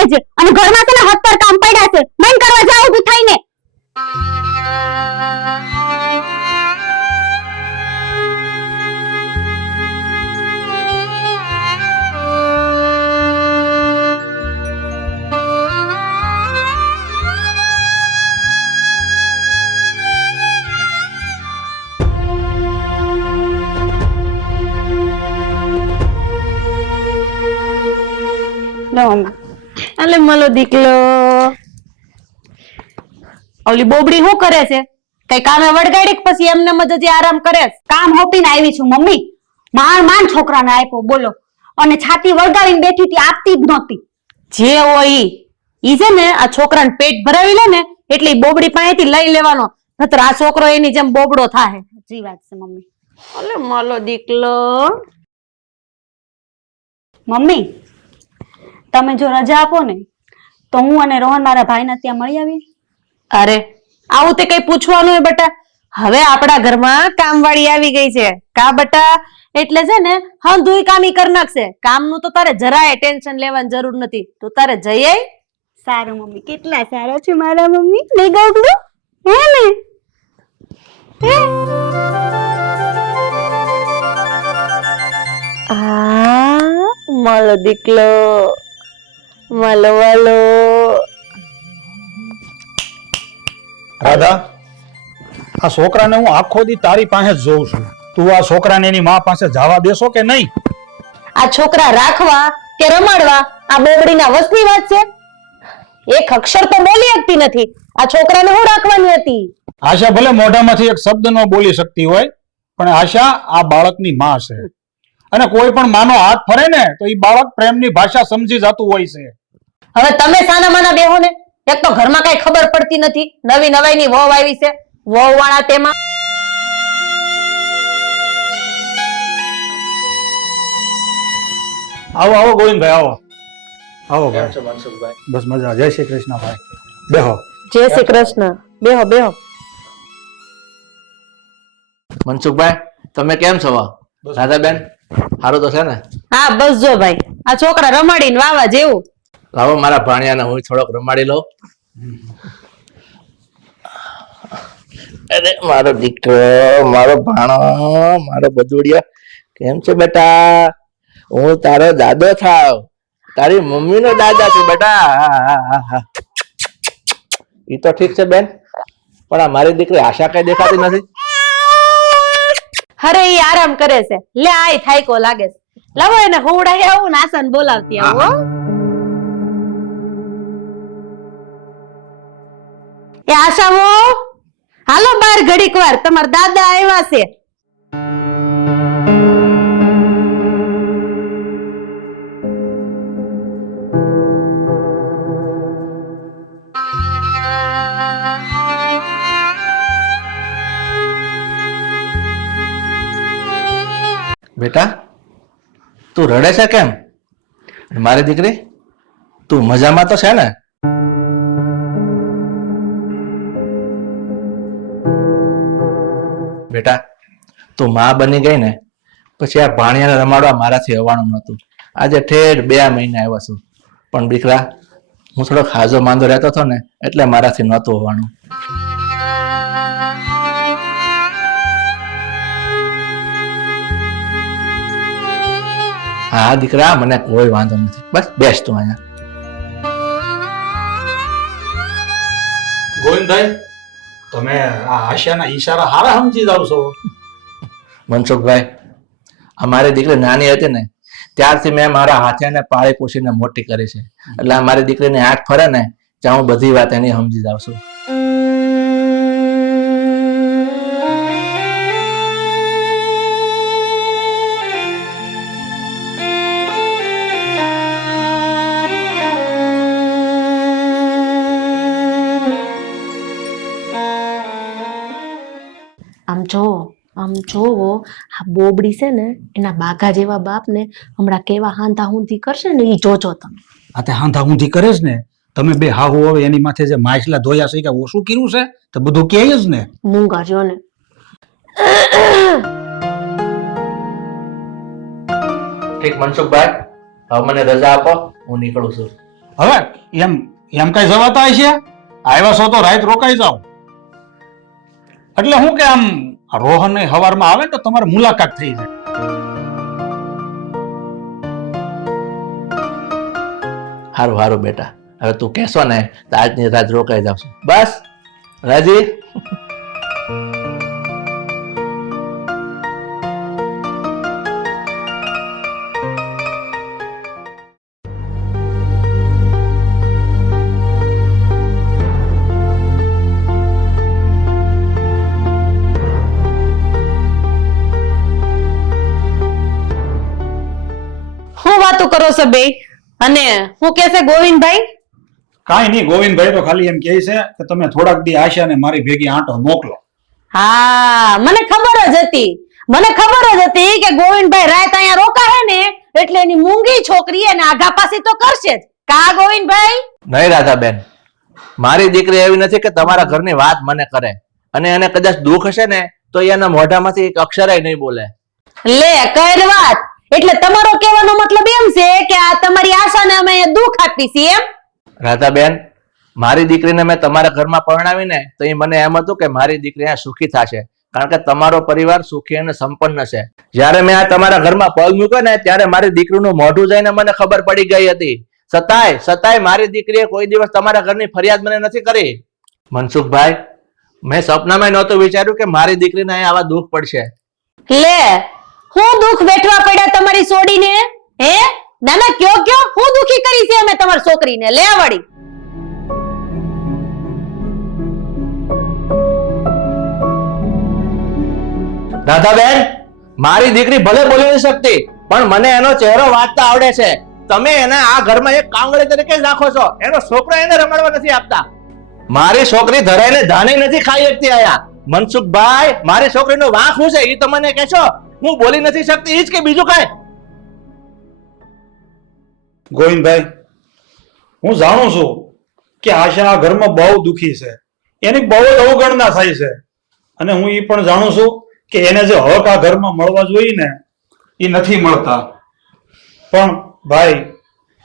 દેજે અને ઘરમાં તને ને પર કામ પડ્યા છે. મન કરવા જાવ ઊભી થઈને. લો મલો દીકલો. ઓલી બોબડી શું કરે છે? કઈ કામે વળગાડી પછી એમને મજજી આરામ કરે કામ હોપીને આવી છું મમ્મી. માણ માન છોકરાને આપ્યો બોલો. અને છાતી વળગાવીને બેઠી હતી આપતી જ નહોતી. જે હોય ઈ. ઈ છે ને આ છોકરાને પેટ ભરાવી લે ને એટલે બોબડી પાસેથી લઈ લેવાનો. નતર આ છોકરો એની જેમ બોબડો થાય જી વાત છે મમ્મી. અલે મલો દીકલો. મમ્મી તમે જો રજા આપો ને તો હું અને રોહન મારા ભાઈના ત્યાં મળી આવી અરે આવું તે કઈ પૂછવાનું હોય બટા? હવે આપણા ઘરમાં કામવાળી આવી ગઈ છે. કા બટા? એટલે છે ને હા દુઈ કામી કરી નાખશે. કામનું તો તારે જરાય ટેન્શન લેવાની જરૂર નથી. તું તારે જઈ સારું મમ્મી કેટલા સારા છે મારા મમ્મી? લઈ ગોગલું હે ને? હે? આ માલો દીકલો. માલો રાધા આ છોકરાને હું આખો દી તારી પાસે જ જોઉં છું. તું આ છોકરાને એની માં પાસે જવા દેશો કે નહીં? આ છોકરા રાખવા કે રમાડવા આ બોબડીના વસની વાત છે? એક અક્ષર તો બોલી શકતી નથી. આ છોકરાને હું રાખવાની હતી? આશા ભલે મોઢામાંથી એક શબ્દ ન બોલી શકતી હોય પણ આશા આ બાળકની માં છે. અને કોઈ પણ માનો હાથ ફરે ને તો એ બાળક પ્રેમની ભાષા સમજી જતું હોય છે. હવે તમે સાના માના બેહો ને? એક તો ઘરમાં કઈ ખબર પડતી નથી. નવી નવાઈની વહુ આવી છે. વહુ વાળા તેમાં આવો આવો ગોવિંદભાઈ આવો. આવો ભાઈ. બસ મજા જય શ્રી કૃષ્ણ ભાઈ. બેહો. જય શ્રી કૃષ્ણ. બેહો બેહો. મનસુખભાઈ તમે કેમ છો? રાધાબેન સારું તો છે ને? હા બસ જો ભાઈ. આ છોકરા રમાડીને વાવા જેવું. લાવો મારા ભાણિયાને હું થોડોક રમાડી લઉં. અરે મારો દીકરો મારો ભાણો મારો બધુડિયા કેમ છે બેટા? હું તારો દાદો થાવ. તારી મમ્મી નો દાદા છું બેટા. એ તો ઠીક છે બેન પણ આ મારી દીકરી આશા કઈ દેખાતી નથી. અરે ઈ આરામ કરે છે. લે આય થાયકો લાગે છે. લાવો એને હોવડાઈ આવું નાસન બોલાવતી આવું એ આશાઓ? હાલો બાર ઘડીક વાર, તમારા દાદા આવ્યા છે. બેટા, તું રડે છે કેમ? મારી દીકરી, તું મજામાં તો છે ને? બેટા. તું માં બની ગઈ ને, પછી આ ભાણિયાને રમાડવા મારાથી હવાનું નહોતું. આજે ઠેઠ બે મહિના આવ્યા છું. પણ દીકરા, હું થોડોક હાજો માંદો રહેતો હતો ને, એટલે મારાથી નહોતું હોવાનું હા દીકરા, મને કોઈ વાંધો નથી. બસ બેસ તું અહીંયા. ગોવિંદભાઈ તમે આ આશાના ઈશારા હારા સમજી જાવ છો. મનસુખભાઈ, અમારી દીકરી નાની હતી ને, ત્યારથી મેં મારા હાથે પાળે પોષીને મોટી કરી છે. એટલે અમારી મારી દીકરીની આંખ ફરે ને, ત્યાં હું બધી વાત એની સમજી જાઉં છું. જોવો આ બોબડી છે ને એના બાઘા જેવા બાપ ને હમણાં કેવા હાંધા હુંધી કરશે ને એ જોજો તમે. આ તે હાંધા હુંધી કરે છે ને તમે બે હાહુ હવે એની માથે જે માછલા ધોયા છે કે ઓછું કર્યું છે તો બધું કહે જ ને. મૂંગા જો ને. ઠીક મનસુખભાઈ હવે મને રજા આપો હું નીકળું છું. હવે એમ એમ કઈ જવાતા હશે? આવ્યા છો તો રાત રોકાઈ જાઓ. એટલે હું કે આમ રોહન હવારમાં આવે તો તમારે મુલાકાત થઈ જાય. હારું હારું બેટા. હવે તું કહેશો ને તો આજની રાત રોકાઈ જાવ બસ, રાજી? છો બે અને હું છે ગોવિંદભાઈ? કાંઈ નહીં ગોવિંદભાઈ તો ખાલી એમ કહે છે કે તમે થોડાક દી આશાને મારી ભેગી આંટો મોકલો. હા મને ખબર જ હતી. મને ખબર જ હતી કે ગોવિંદભાઈ રાત અહીંયા રોકાહે ને એટલે એની મૂંગી છોકરી એને આઘા પાસી તો કરશે જ. કા ગોવિંદભાઈ? નહીં રાધાબેન. મારી દીકરી એવી નથી કે તમારા ઘરની વાત મને કરે. અને એને કદાચ દુઃખ હશે ને તો એના મોઢામાંથી એક અક્ષરય નહીં બોલે. લે કઈ વાત? એટલે તમારો કહેવાનો મતલબ એમ છે કે આ તમારી આશાને અમે દુઃખ આપી છીએ એમ? રાધાબેન મારી દીકરીને મેં તમારા ઘરમાં પરણાવીને તો એ મને એમ હતું કે મારી દીકરી આ સુખી થશે કારણ કે તમારો પરિવાર સુખી અને સંપન્ન છે. જ્યારે મેં આ તમારા ઘરમાં પગ મૂક્યો ને ત્યારે મારી દીકરીનું મોઢું જઈને મને ખબર પડી ગઈ હતી. સતાય સતાય મારી દીકરીએ કોઈ દિવસ તમારા ઘરની ફરિયાદ મને નથી કરી. મનસુખભાઈ મેં સપનામાં નહોતું વિચાર્યું કે મારી દીકરીને અહીંયા આવા દુઃખ પડશે. લે હું દુઃખ વેઠવા પડ્યા તમારી છોડીને હે? ના ના કયો કયો? હું દુખી કરી છે અમે તમારી છોકરીને. લે વળી. રાધાબેન મારી દીકરી ભલે બોલી નથી શકતી, પણ મને એનો ચહેરો વાંચતા આવડે છે. તમે એને આ ઘરમાં એક કાંગળી તરીકે જ રાખો છો. એનો છોકરો એને રમાડવા નથી આપતા. મારી છોકરી ધરાઈને ધાને નથી ખાઈ શકતી આયા. મનસુખભાઈ, મારી છોકરીનો વાંક શું છે? એ તમને કહેશો. હું બોલી નથી શકતી એ જ કે બીજું કાંઈ. ગોવિંદભાઈ હું જાણું છું કે આશા આ ઘરમાં બહુ દુખી છે. એની બહુ જ અવગણના થાય છે. અને હું એ પણ જાણું છું કે એને જે હક આ ઘરમાં મળવા જોઈએ ને એ નથી મળતા. પણ ભાઈ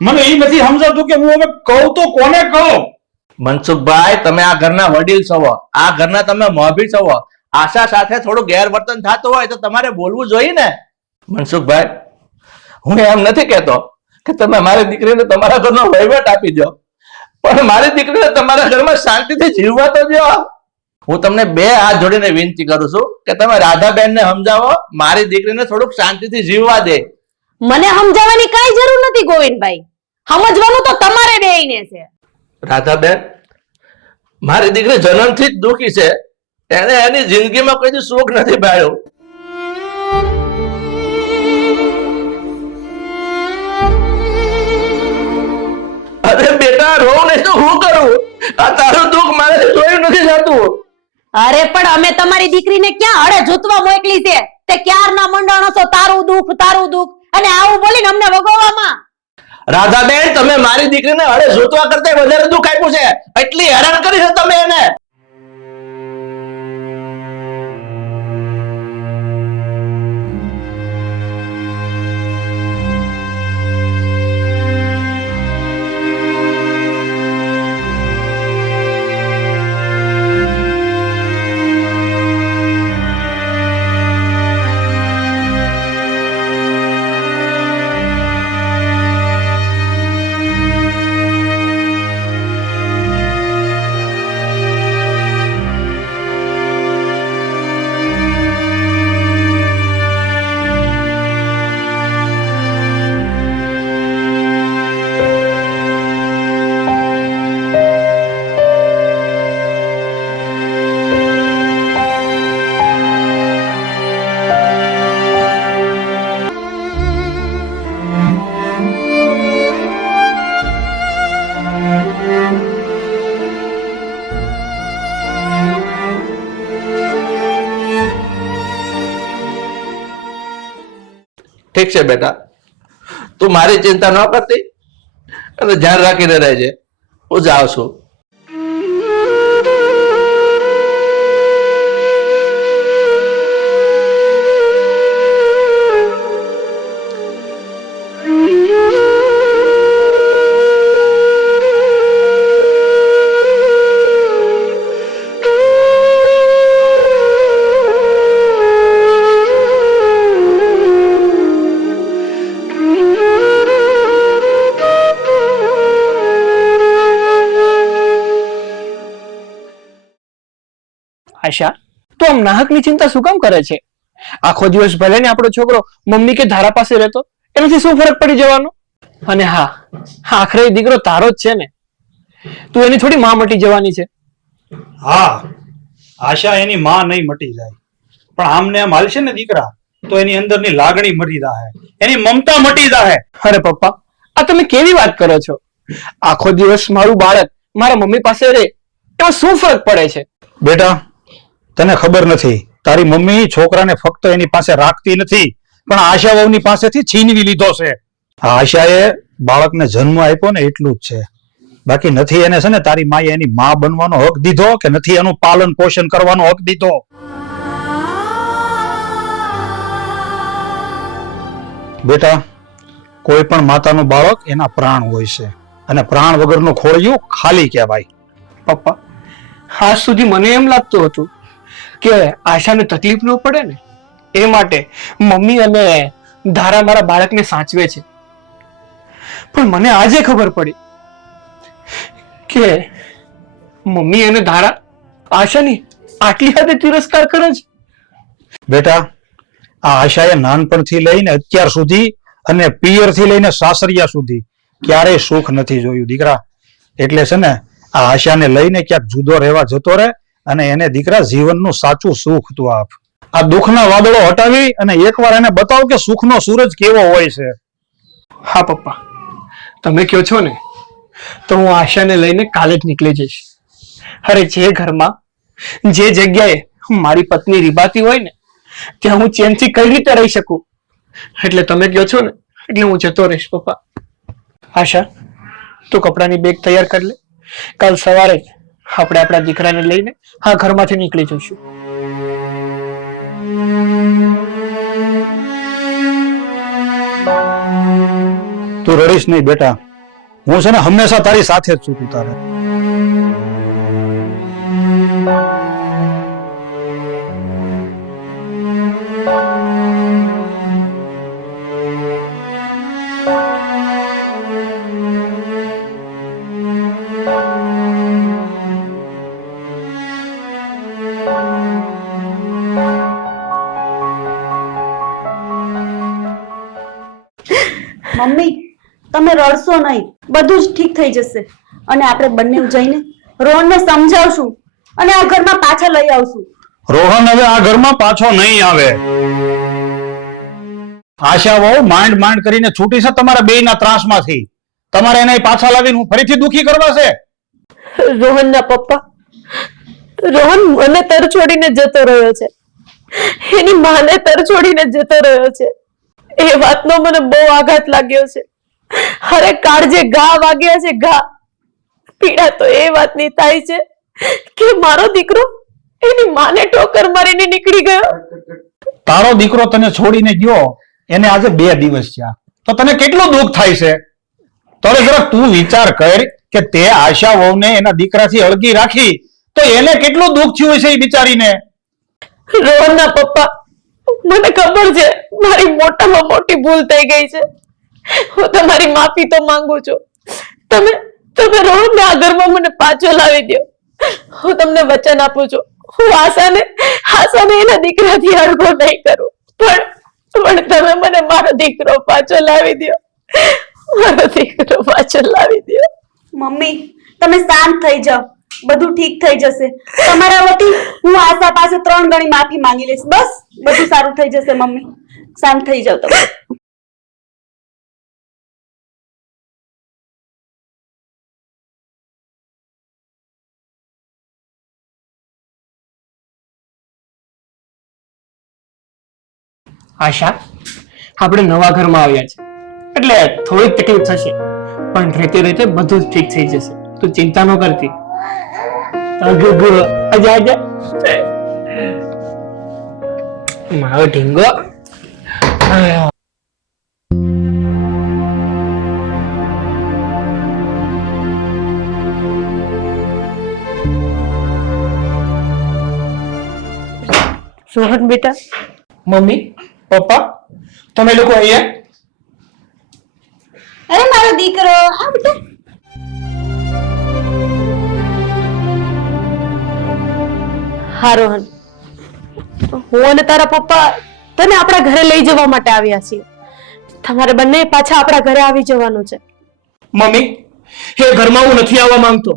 મને એ નથી સમજાતું કે હું હવે કહું તો કોને કહું? મનસુખભાઈ તમે આ ઘરના વડીલ છો. આ ઘરના તમે મોભી છો. આશા સાથે થોડું ગેરવર્તન થતું હોય તો તમારે બોલવું જોઈએ ને? મનસુખભાઈ હું એમ નથી કહેતો કે તમે મારી દીકરીને તમારા ઘરનો વહીવટ આપી દો. પણ મારી દીકરીને તમારા ઘરમાં શાંતિથી જીવવા તો દો. હું તમને બે હાથ જોડીને વિનંતી કરું છું કે તમે રાધાબેનને સમજાવો મારી દીકરીને થોડુંક શાંતિથી જીવવા દે. મને સમજાવવાની કઈ જરૂર નથી ગોવિંદભાઈ. સમજવાનું તો તમારે બેઈને છે. રાધાબેન મારી દીકરી જન્મથી જ દુખી છે. એને એની જિંદગીમાં કોઈ સુખ નથી પાડ્યું. અરે બેટા રો નહીં તો હું કરું? આ તારું દુઃખ મારે જોયું નથી થતું અરે પણ અમે તમારી દીકરીને ક્યાં હળે જૂતવા મોકલી છે. તે ક્યારના મંડાણો છો? તારું દુઃખ તારું દુઃખ. અને આવું બોલીને અમને વગોવામાં રાધાબેન તમે મારી દીકરીને હળે જોતવા કરતા વધારે દુઃખ આપ્યું છે. એટલી હેરાન કરી છે તમે એને. ઠીક છે બેટા. તું મારી ચિંતા ન કરતી. અને ધ્યાન રાખીને રહેજે. હું જાઉં છું. આશા. તો આમ નાહકની ચિંતા શું કામ કરે છે? આખો દિવસ ભલે ને આપણો છોકરો મમ્મી કે ધારા પાસે રહેતો એનાથી શું ફરક પડી જવાનો? અને હા આખરે દીકરો તારો જ છે ને. તું એની થોડી માં મટી જવાની છે. હા આશા એની માં નહીં મટી જાય. પણ આમને આમ હાલશે ને દીકરા તો એની અંદરની લાગણી મટી જાય એની મમતા મટી જાય અરે પપ્પા આ તમે કેવી વાત કરો છો? આખો દિવસ મારું બાળક મારા મમ્મી પાસે રહે એમાં શું ફરક પડે છે? બેટા તને ખબર નથી. તારી મમ્મી છોકરાને ફક્ત એની પાસે રાખતી નથી, પણ આશા વહુની પાસેથી છીનવી લીધો છે. આશાએ બાળકને જન્મ આપ્યો ને એટલું જ છે. બાકી નથી એને છે ને તારી માએ એની મા બનવાનો હક દીધો કે નથી એનું પાલન પોષણ કરવાનો હક દીધો? બેટા, કોઈ પણ માતાનું બાળક એના પ્રાણ હોય છે અને પ્રાણ વગરનું ખોળિયું ખાલી કહેવાય. પપ્પા, આજ સુધી મને એમ લાગતું હતું કે આશાને તકલીફ ન પડે ને? એ માટે મમ્મી અને ધારા મારા બાળકને સાચવે છે. પણ મને આજે ખબર પડી કે મમ્મી અને ધારા આશાની આટલી હદે તિરસ્કાર કરે છે. બેટા, આ આશાએ નાનપણથી લઈને અત્યાર સુધી અને પિયરથી લઈને સાસરિયા સુધી ક્યારેય સુખ નથી જોયું દીકરા. એટલે છે ને, આ આશાને લઈને ક્યાંક જુદો રહેવા જતો રહે અને એને દીકરા જીવનનું સાચું સુખ તું આપ. આ દુઃખના વાદળો હટાવી અને એકવાર એને બતાવ કે સુખનો સૂરજ કેવો હોય છે. હા, પપ્પા. તમે કહો છો ને, તો હું આશાને લઈને કાલે જ નીકળી જઈશ. અરે, જે ઘરમાં, જે જગ્યાએ મારી પત્ની રીબાતી હોય ને, ત્યાં હું ચેનથી કઈ રીતે રહી શકું? એટલે તમે કહો છો ને, એટલે હું જતો રહીશ, પપ્પા. આશા, તું કપડાની બેગ તૈયાર કરી લે. કાલ સવારે આપણે આપણા દીકરાને લઈને આ ઘરમાંથી નીકળી જઈશું. તું રડીશ નહીં બેટા. હું છે ને હંમેશા તારી સાથે જ છું તું તારે. મમ્મી તમે રડશો નહીં. બધું જ ઠીક થઈ જશે. અને આપણે બંને જઈને રોહનને સમજાવશું અને આ ઘરમાં પાછા લઈ આવશું. રોહન હવે આ ઘરમાં પાછો નહીં આવે. આશા વહુ માંડ માંડ કરીને છૂટી છે તમારા બેયના ત્રાસમાંથી. તમારે એને પાછા લાવીને હું ફરીથી દુખી કરવા છે? રોહનના પપ્પા રોહન મને તર છોડીને જતો રહ્યો છે. એની માને તર છોડીને જતો રહ્યો છે. એ વાતનો મને બહુ આઘાત લાગ્યો છે. અરે કાળજે ઘા વાગ્યા છે ઘા. પીડા તો એ વાતની થાય છે કે મારો દીકરો એની માને ઠોકર મારીને નીકળી ગયો. તારો દીકરો તને છોડીને ગયો એને આજે બે દિવસ થયા. તો તને કેટલું દુઃખ થાય છે? તારે જરા તું વિચાર કર કે તે આશા વહુને એના દીકરાથી અળગી રાખી તો એને કેટલું દુઃખ થયું હશે એ બિચારીને? રોહનના પપ્પા મને ખબર છે. મારી મોટામાં મોટી ભૂલ થઈ ગઈ છે. હું તમારી માફી તો માંગુ છું. તમે તમે રોહનને આ ઘરમાં મને પાછો લાવી દો. હું તમને વચન આપું છું. હું આશાને આશાને એના દીકરાથી અડગો નહીં કરું. પણ પણ તમે મને મારો દીકરો પાછો લાવી દો. મારો દીકરો પાછો લાવી દો. મમ્મી, તમે શાંત થઈ જાઓ. બધું ઠીક થઈ જશે. તમારા વતી હું આશા પાસે ત્રણ ગણી માફી માંગી લઈશ. બસ, બધું સારું થઈ જશે, મમ્મી. શાંત થઈ જાવ તમે. આશા આપણે નવા ઘરમાં આવ્યા છે. એટલે થોડીક તકલીફ થશે પણ રેતે રેતે બધું જ ઠીક થઈ જશે. તું ચિંતા ન કરતી. અગગ, આજા આજા. મારો ઢીંગો. આયો. રોહન બેટા મમ્મી પપ્પા તમે લોકો અહીંયા અરે મારો દીકરો આ બેટા હા રોહન હું અને તારા પપ્પા તને આપણા ઘરે લઈ જવા માટે આવ્યા છીએ. તમારે બંને પાછા આપણા ઘરે આવી જવાનું છે. મમ્મી હે ઘરમાં હું નથી આવવા માંગતો.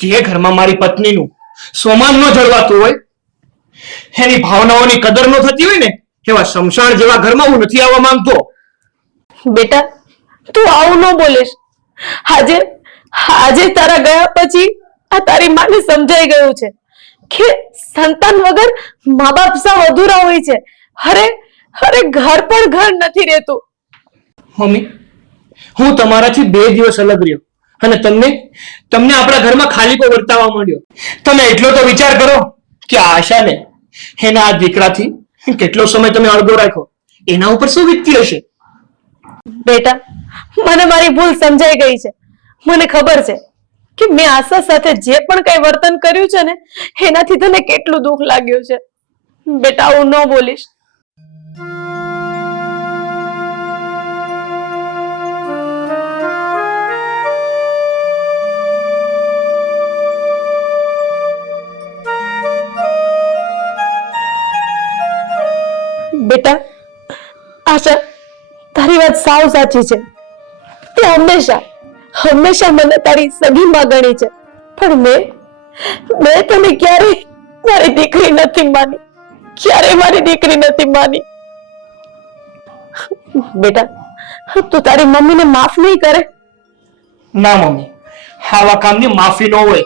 જે ઘરમાં મારી પત્નીનું સોમાન ન જળવાતું હોય એની ભાવનાઓની કદર ન થતી હોય ને એવા શમશાન જેવા ઘરમાં હું નથી આવવા માંગતો. બેટા તું આવું ન બોલીશ. આજે આજે તારા ગયા પછી આ તારી માને સમજાઈ ગયું છે કે સંતાન વગર મા બાપ સા અધૂરા હોય છે. અરે અરે ઘર પણ ઘર નથી રહેતું. મમ્મી હું તમારાથી બે દિવસ અલગ રહ્યો અને તમને તમને આપણા ઘરમાં ખાલીપો વર્તાવા માંડ્યો. તમે એટલો તો વિચાર કરો કે આશાને એના આ દીકરાથી કેટલો સમય તમે અળગો રાખ્યો. એના ઉપર શું વીતતી હશે બેટા મને મારી ભૂલ સમજાઈ ગઈ છે. મને ખબર છે કે મેં આશા સાથે જે પણ કઈ વર્તન કર્યું છે ને એનાથી તને કેટલું દુઃખ લાગ્યું છે. બેટા હું ન બોલીશ. બેટા. આશા, તારી વાત સાવ સાચી છે. તે હંમેશા હંમેશા મને તારી સગી માં ગણી છે. પણ મેં મેં તને ક્યારેય મારી દીકરી નથી માની. ક્યારેય મારી દીકરી નથી માની. બેટા, તું તારી મમ્મીને માફ નહીં કરે. ના મમ્મી, આવા કામની માફી ન હોય.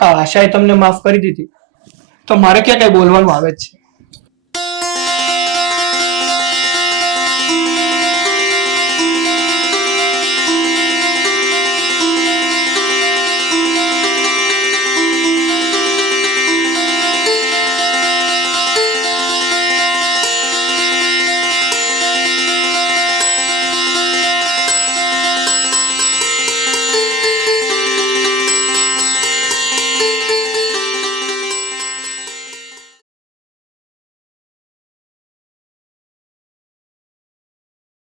હા આશાએ તમને માફ કરી દીધી. તો મારે ક્યાં કઈ બોલવાનું આવે જ છે?